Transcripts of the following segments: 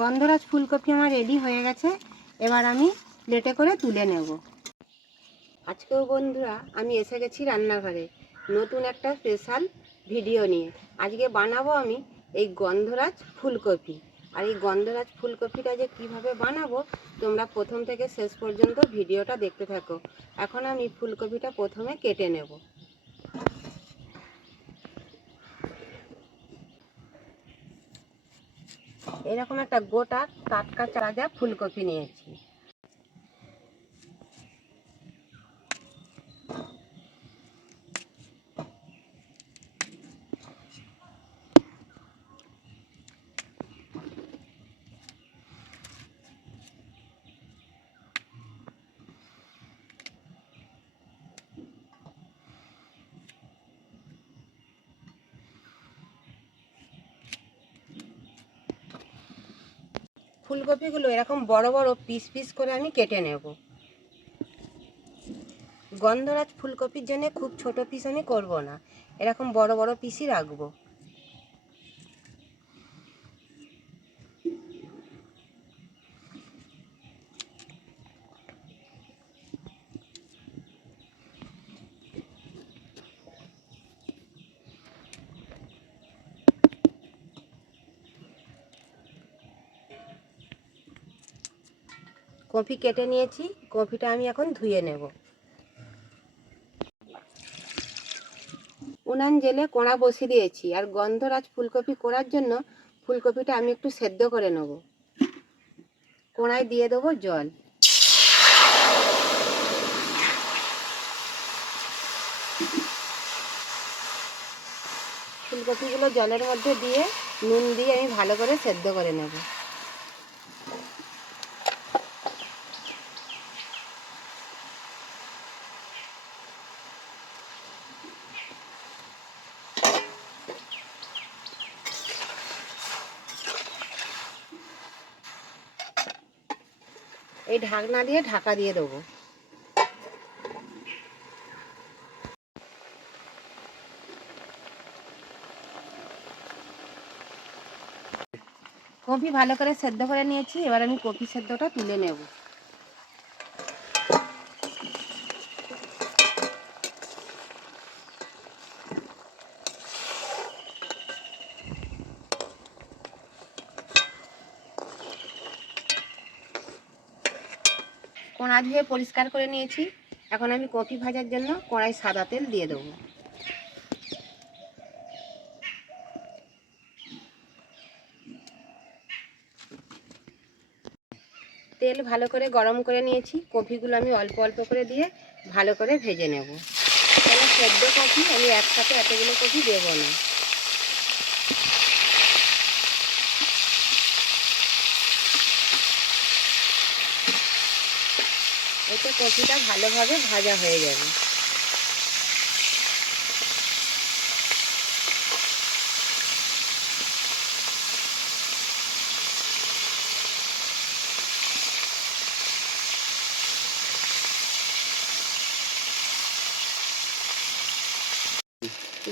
গন্ধরাজ ফুলকপি আমার রেডি হয়ে গেছে। এবার আমি প্লেটে করে তুলে নেব। আজকেও বন্ধুরা আমি এসে গেছি রান্নাঘরে নতুন একটা স্পেশাল ভিডিও নিয়ে। আজকে বানাবো আমি এই গন্ধরাজ ফুলকপি। আর এই গন্ধরাজ ফুলকপিটা যে কিভাবে বানাবো তোমরা প্রথম থেকে শেষ পর্যন্ত ভিডিওটা দেখতে থাকো। এখন আমি ফুলকপিটা প্রথমে কেটে নেব। এরকম একটা গোটা টাটকা তাজা ফুলকপি নিয়েছি। ফুলকপিগুলো এরকম বড় বড় পিস পিস করে আমি কেটে নেব। গন্ধরাজ ফুলকপির জন্য খুব ছোট পিস আমি করব না, এরকম বড় বড় পিসই রাখবো। কপি কেটে নিয়েছি, কপিটা আমি এখন ধুয়ে নেব। উনান জেলে কড়া বসিয়ে দিয়েছি, আর গন্ধরাজ ফুলকপি করার জন্য ফুলকপিটা আমি একটু সেদ্ধ করে নেব। কড়ায় দিয়ে দেবো জল। ফুলকপিগুলো জলের মধ্যে দিয়ে নুন দিয়ে আমি ভালো করে সেদ্ধ করে নেব। এই ঢাকনা দিয়ে ঢাকা দিয়ে দেবো। কপি ভালো করে সেদ্ধ করে নিয়েছি, এবার আমি কপি সেদ্ধটা তুলে নেব। কড়া ধুয়ে পরিষ্কার করে নিয়েছি। এখন আমি কপি ভাজার জন্য কড়াই সাদা তেল দিয়ে দেবো। তেল ভালো করে গরম করে নিয়েছি, কপিগুলো আমি অল্প অল্প করে দিয়ে ভালো করে ভেজে নেব। কেন সেদ্ধ কপি আমি একসাথে এতগুলো কপি দেবো না। এতে কপিটা ভালোভাবে ভাজা হয়ে যাবে।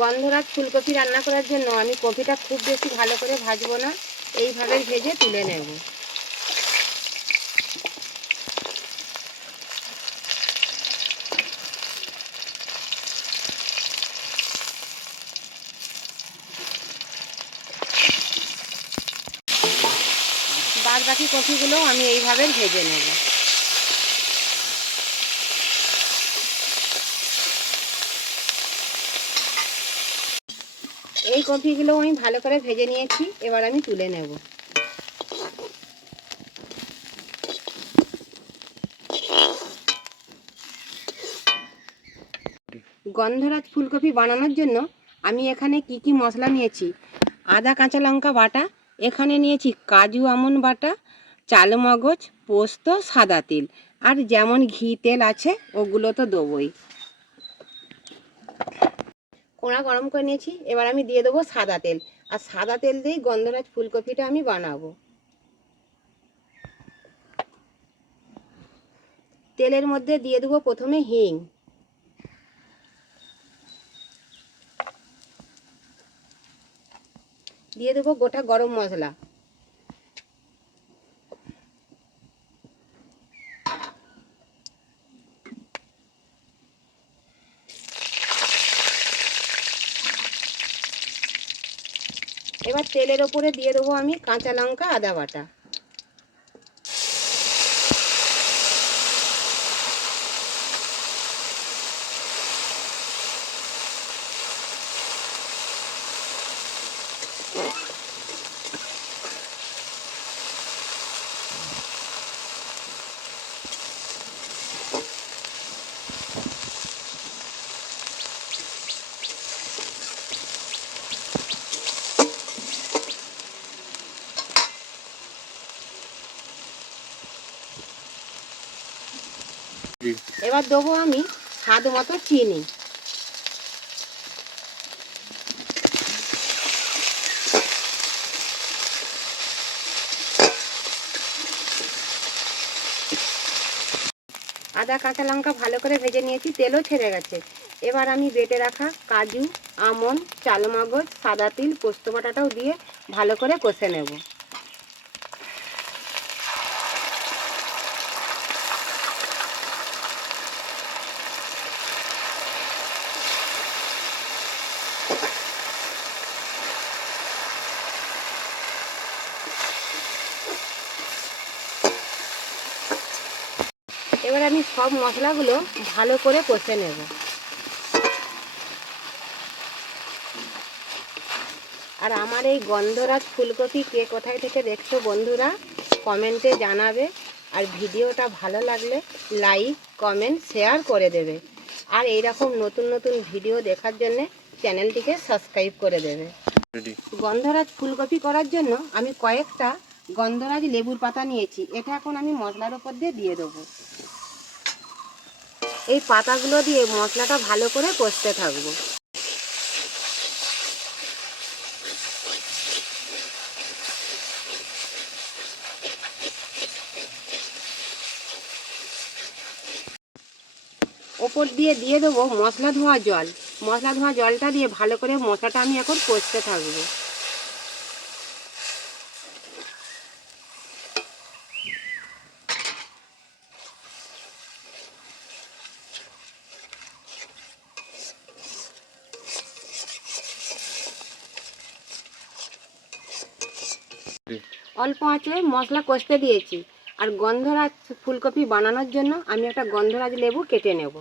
গন্ধরাজ ফুলকপি রান্না করার জন্য আমি কপিটা খুব বেশি ভালো করে ভাজবো না, এইভাবে ভেজে তুলে নেব। বাদ বাকি কপিগুলো আমি এইভাবে ভেজে নেব। এই কপিগুলো আমি ভালো করে ভেজে নিয়েছি, এবার আমি তুলে নেব। গন্ধরাজ ফুলকপি বানানোর জন্য আমি এখানে কি কি মশলা নিয়েছি: আদা কাঁচা লঙ্কা বাটা, এখানে নিয়েছি কাজু আমন্ড বাটা, চালমগজ, পোস্ত, সাদা তিল, আর যেমন ঘি তেল আছে ওগুলো তো দেবই। কড়া গরম করে নিয়েছি, এবার আমি দিয়ে দেবো সাদা তেল। আর সাদা তেল দিয়েই গন্ধরাজ ফুলকপিটা আমি বানাবো। তেলের মধ্যে দিয়ে দেবো প্রথমে হিং, দিয়ে দেবো গোটা গরম মশলা, এবার তেলের ওপরে দিয়ে দেবো আমি কাঁচা লঙ্কা আদা বাটা। এবার দেবো আমি স্বাদ মতো চিনি। আদা কাঁচা লঙ্কা ভালো করে ভেজে নিয়েছি, তেলও ছেড়ে গেছে। এবার আমি বেটে রাখা কাজু, আমন্ড, চালমগজ, সাদা তিল, পোস্ত বাটাটাও দিয়ে ভালো করে কষে নেব। এবার আমি সব মশলাগুলো ভালো করে কষে নেব। আর আমার এই গন্ধরাজ ফুলকপি কে কোথায় থেকে দেখছো বন্ধুরা, কমেন্টে জানাবে। আর ভিডিওটা ভালো লাগলে লাইক, কমেন্ট, শেয়ার করে দেবে। আর এই রকম নতুন নতুন ভিডিও দেখার জন্য চ্যানেলটিকে সাবস্ক্রাইব করে দেবে। গন্ধরাজ ফুলকপি করার জন্য আমি কয়েকটা গন্ধরাজ লেবুর পাতা নিয়েছি। এটা এখন আমি মশলার ওপর দিয়ে দেবো। এই পাতাগুলো দিয়ে মশলাটা ভালো করে কষতে থাকবো। ওপর দিয়ে দেবো মশলা ধোয়া জল। মশলা ধোয়া জলটা দিয়ে ভালো করে মশলাটা আমি এখন কষতে থাকবো। অল্প আঁচে মশলা কষতে দিয়েছি। আর গন্ধরাজ ফুলকপি বানানোর জন্য আমি একটা গন্ধরাজ লেবু কেটে নেব।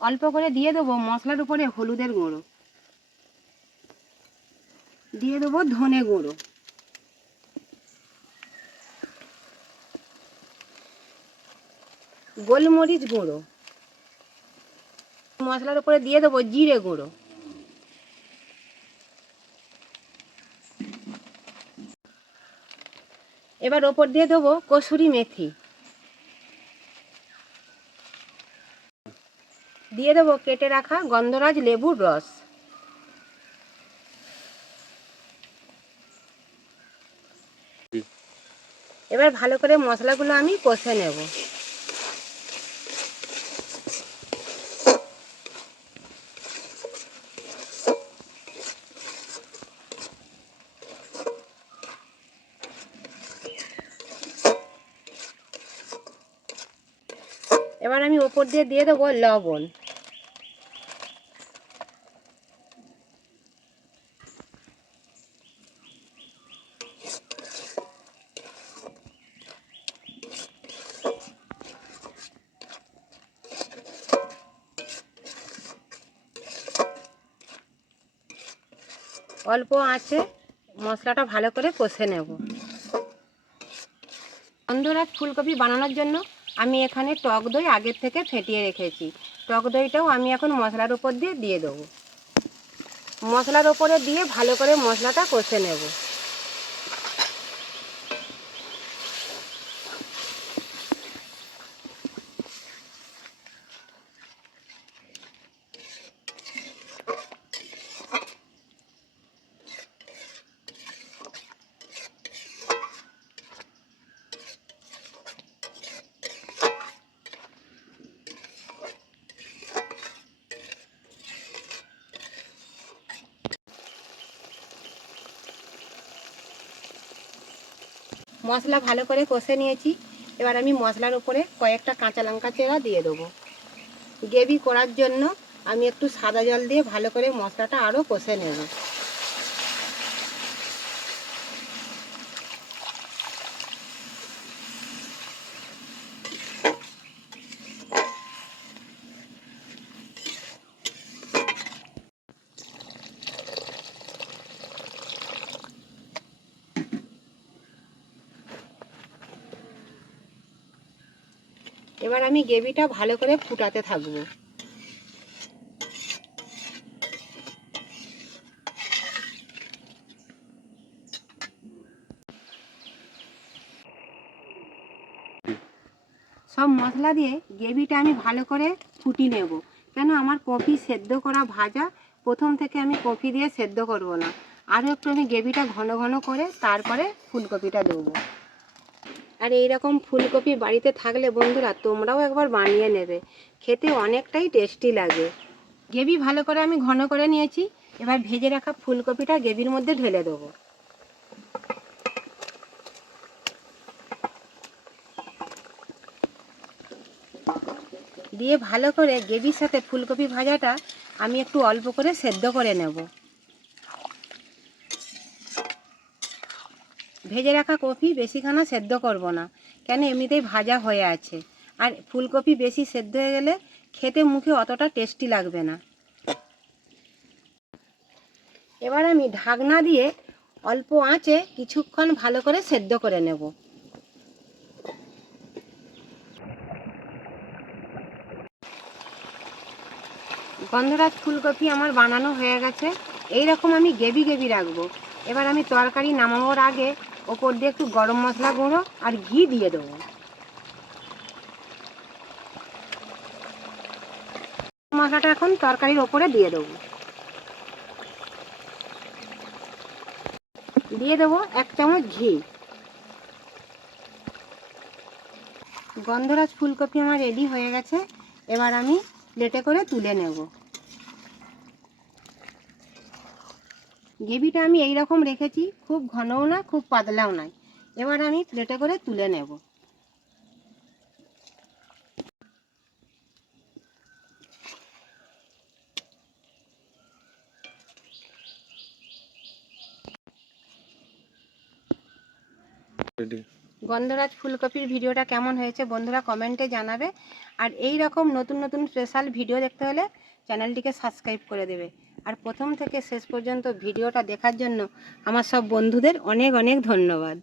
অল্প করে দিয়ে দেবো মশলার উপরে হলুদের গুঁড়ো, দিয়ে দেবো ধনে গুঁড়ো, গোলমরিচ গুঁড়ো, মশলার উপরে দিয়ে দেবো জিরে গুঁড়ো। এবার ওপর দিয়ে দেবো কসুরি মেথি, দিয়ে দেবো কেটে রাখা গন্ধরাজ লেবুর রস। এবার ভালো করে মশলাগুলো আমি কষে নেব। এবার আমি ওপর দিয়ে দেবো লবণ। অল্প আঁচে মশলাটা ভালো করে কষে নেব। গন্ধরাজ ফুলকপি বানানোর জন্য আমি এখানে টক দই আগের থেকে ফেটিয়ে রেখেছি। টক দইটাও আমি এখন মশলার উপর দিয়ে দেবো। মশলার ওপরে দিয়ে ভালো করে মশলাটা কষে নেব। মশলা ভালো করে কষে নিয়েছি। এবার আমি মশলার উপরে কয়েকটা কাঁচা লঙ্কা চেরা দিয়ে দেবো। গ্রেভি করার জন্য আমি একটু সাদা জল দিয়ে ভালো করে মশলাটা আরও কষে নেব। এবার আমি গ্রেভিটা ভালো করে ফুটাতে থাকবো। সব মশলা দিয়ে গ্রেভিটা আমি ভালো করে ফুটিয়ে নেব। কেন আমার কপি সেদ্ধ করা ভাজা, প্রথম থেকে আমি কপি দিয়ে সেদ্ধ করব না, আরও একটু আমি গ্রেভিটা ঘন ঘন করে তারপরে ফুলকপিটা দেবো। আর এইরকম ফুলকপি বাড়িতে থাকলে বন্ধুরা তোমরাও একবার বানিয়ে নেবে, খেতে অনেকটাই টেস্টি লাগে। গ্রেভি ভালো করে আমি ঘন করে নিয়েছি। এবার ভেজে রাখা ফুলকপিটা গ্রেভির মধ্যে ঢেলে দেবো। দিয়ে ভালো করে গ্রেভির সাথে ফুলকপি ভাজাটা আমি একটু অল্প করে সেদ্ধ করে নেব। ভেজে রাখা কপি বেশিখানা সেদ্ধ করব না, কেন এমনিতেই ভাজা হয়ে আছে। আর ফুলকপি বেশি সেদ্ধ হয়ে গেলে খেতে মুখে অতটা টেস্টি লাগবে না। এবার আমি ঢাকনা দিয়ে অল্প আঁচে কিছুক্ষণ ভালো করে সেদ্ধ করে নেব। গন্ধরাজ ফুলকপি আমার বানানো হয়ে গেছে। এই রকম আমি গ্রেভি গ্রেভি রাখবো। এবার আমি তরকারি নামানোর আগে ওপর দিয়ে একটু গরম মশলা গুঁড়ো আর ঘি দিয়ে দেবো। মশলাটা এখন তরকারির ওপরে দিয়ে দেবো। দিয়ে দেবো 1 চামচ ঘি। গন্ধরাজ ফুলকপি আমার রেডি হয়ে গেছে। এবার আমি প্লেটে করে তুলে নেব। গ্রেভিটা আমি এই রকম রেখেছি, খুব ঘনও না খুব পাতলাও নয়। এবার আমি প্লেটে করে তুলে নেব। গন্ধরাজ ফুলকপির ভিডিওটা কেমন হয়েছে বন্ধুরা কমেন্টে জানাবে। আর এই রকম নতুন নতুন স্পেশাল ভিডিও দেখতে হলে চ্যানেলটিকে সাবস্ক্রাইব করে দেবে। আর প্রথম থেকে শেষ পর্যন্ত ভিডিওটা দেখার জন্য আমার সব বন্ধুদের অনেক অনেক ধন্যবাদ।